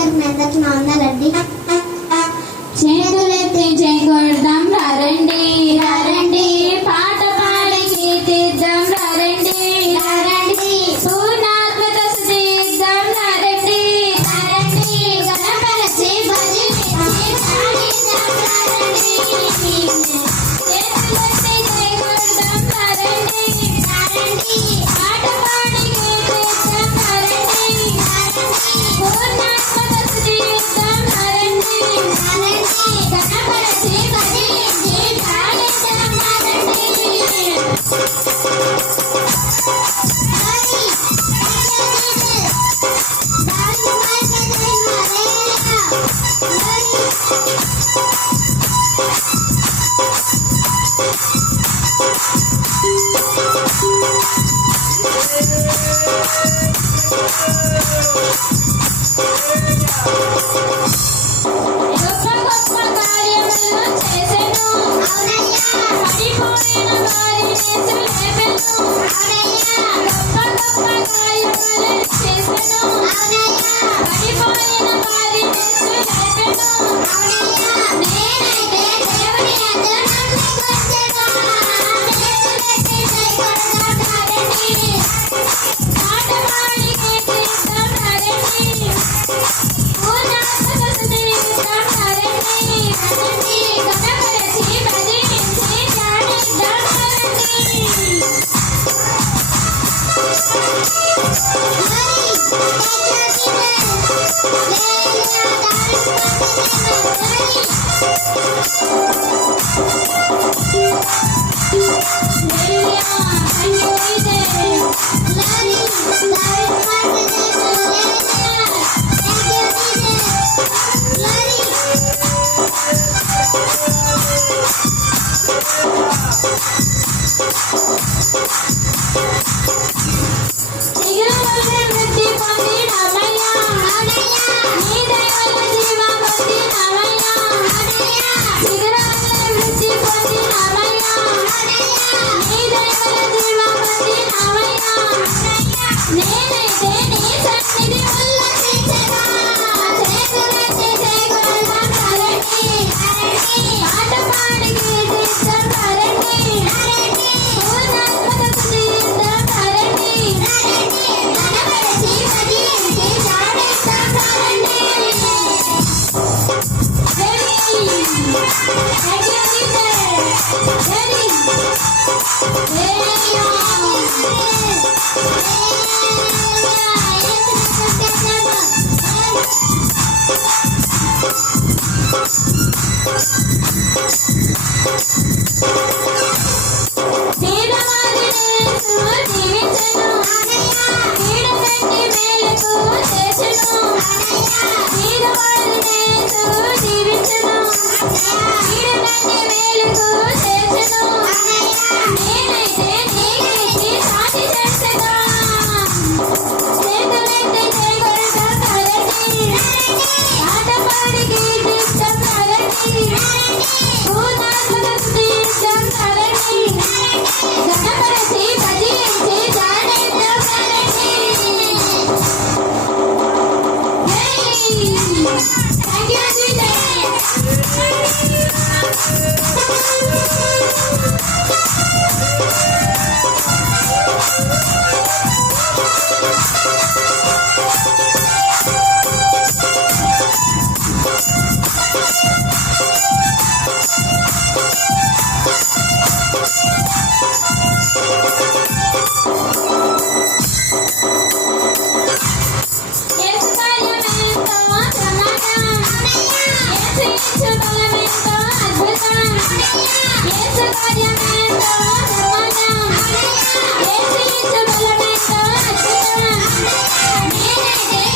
గారికి మీ అందరికి నా వందలండి. చేతులెత్తి చేకొడదాం రండి రండి, పాట పాడి కీర్తిద్దాం రండి రండి, పూర్ణాత్మక స్తుతిద్దాం రండి రండి, గణపరచి భజించి ధ్యానిద్దాం రండి. చేతులెత్తి చేకొడదాం రండి రండి, పాట పాడి కీర్తిద్దాం రండి రండి, పూర్ణాత్మక స్తుతిద్దాం రండి రండి, గణపరచి భజించి ధ్యానిద్దాం రండి. గొప్ప గొప్ప కార్యములు చేసెను పడిపోయిన వారిని లేపెను. గొప్ప గొప్ప కార్యములు చేసెను పడిపోయిన వారిని లేపెను. నేనైతే దేవుని యొద్ద నమ్మికొచ్చెను. చేతులెత్తి చేకొడదాం రండి, పాట పాడి కీర్తిద్దాం రండి, పూర్ణాత్మక స్తుతిద్దాం రండి రండి, గణపరచి భజించి ధ్యానిద్దాం రండి. వృద్ధి పొందినమయ్యా, నీ దయవల్ల జీవం పొందినమయ్యా, శిఖరాలలో వృద్ధి పొందినమయ్యా, నీ దయవల్ల జీవం పొందినమయ్యా. నేనైతే నీ సన్నిధి ఉల్లసించెదా, చేతులెత్తి చేకొడదాం రండి, పాట పాడి కీర్తిద్దాం రండి, పూర్ణాత్మక స్తుతిద్దాం రండి, గణపరచి భజించి ధ్యానిద్దాం రండి. గణపరచి భజించి ధ్యానిద్దాం రండి. థ్యాంక్ యూ నేనైతే